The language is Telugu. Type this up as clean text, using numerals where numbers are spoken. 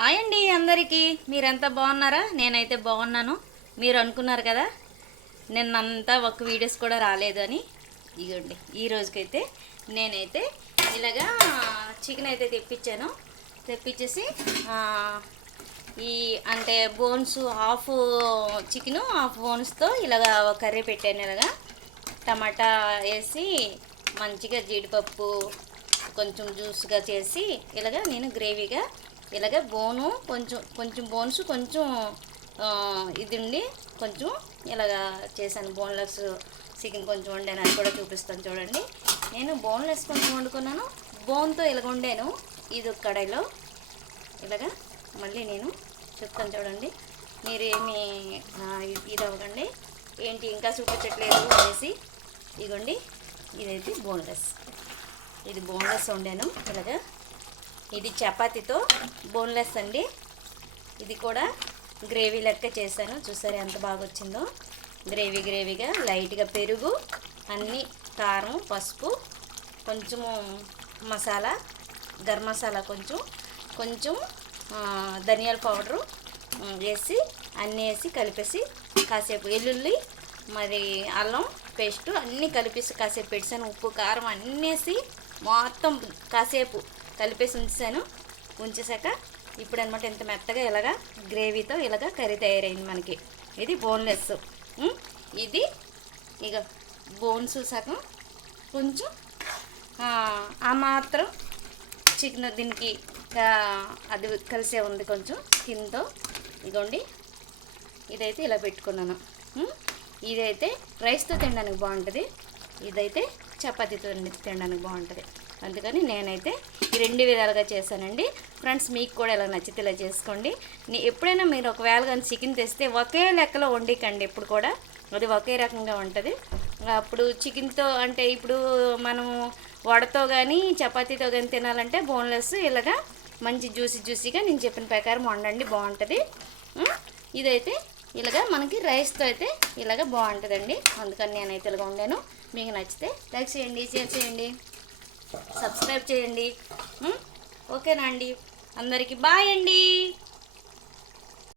హాయ్ అండి అందరికీ. మీరంతా బాగున్నారా? నేనైతే బాగున్నాను. మీరు అనుకున్నారు కదా నిన్నంతా ఒక వీడియోస్ కూడా రాలేదు అని. ఇగోండి ఈ రోజుకైతే నేనైతే ఇలాగా చికెన్ అయితే తెప్పించేసి ఈ అంటే బోన్స్ హాఫ్ చికెను హాఫ్ బోన్స్తో ఇలాగా కర్రీ పెట్టాను. ఇలాగా టమాటా వేసి మంచిగా జీడిపప్పు కొంచెం జ్యూస్గా చేసి ఇలాగా నేను గ్రేవీగా ఇలాగ బోను కొంచెం కొంచెం బోన్స్ కొంచెం ఇది ఉండి కొంచెం ఇలాగ చేశాను. బోన్లెస్ చికెన్ కొంచెం వండాను, అది కూడా చూపిస్తాను చూడండి. నేను బోన్లెస్ కొంచెం వండుకున్నాను, బోన్తో ఇలాగ వండాను. ఇది ఒక కడాయిలో ఇలాగ మళ్ళీ నేను చెప్తాను చూడండి. మీరేమి ఇది అవ్వకండి, ఏంటి ఇంకా చూపించట్లేదు అనేసి. ఇదిగోండి ఇదైతే బోన్లెస్, ఇది బోన్లెస్ వండాను ఇలాగ. ఇది చపాతీతో బోన్లెస్ అండి. ఇది కూడా గ్రేవీ లెక్క చేశాను, చూసారు ఎంత బాగా వచ్చిందో. గ్రేవీగా లైట్గా పెరుగు, అన్నీ కారం, పసుపు, కొంచెము మసాలా, గరం మసాలా, కొంచెం ధనియాల పౌడరు వేసి అన్నీ వేసి కలిపేసి కాసేపు ఎల్లుల్లి మరి అల్లం పేస్టు అన్నీ కలిపేసి కాసేపు పెట్టాను. ఉప్పు కారం అన్నీ వేసి మొత్తం కాసేపు కలిపేసి ఉంచేసాక ఇప్పుడు అనమాట ఎంత మెత్తగా ఇలాగా గ్రేవీతో ఇలాగా కర్రీ తయారైంది మనకి. ఇది బోన్లెస్. ఇది ఇక బోన్స్ సగం కొంచెం ఆ మాత్రం చికెన్ దీనికి అది కలిసే ఉంది కొంచెం స్కిన్తో. ఇదిగోండి ఇదైతే ఇలా పెట్టుకున్నాను. ఇదైతే రైస్తో తినడానికి బాగుంటుంది, ఇదైతే చపాతీతో తినడానికి బాగుంటుంది. అందుకని నేనైతే ఈ రెండు విధాలుగా చేశానండి. ఫ్రెండ్స్ మీకు కూడా ఇలా నచ్చితే ఇలా చేసుకోండి. ఎప్పుడైనా మీరు ఒకవేళ కానీ చికెన్ తెస్తే ఒకే లెక్కలో వండికండి, ఎప్పుడు కూడా అది ఒకే రకంగా ఉంటుంది. అప్పుడు చికెన్తో అంటే ఇప్పుడు మనం వడతో కానీ చపాతీతో కానీ తినాలంటే బోన్లెస్ ఇలాగా మంచి జ్యూసీగా నేను చెప్పిన ప్రకారం వండండి, బాగుంటుంది. ఇదైతే ఇలాగా మనకి రైస్తో అయితే ఇలాగ బాగుంటుందండి. అందుకని నేనైతే ఇలాగ వండాను. మీకు నచ్చితే లైక్ చేయండి, షేర్ చేయండి, సబ్స్క్రైబ్ చేయండి. ఓకేనా అండి? అందరికీ బాయ్ అండి.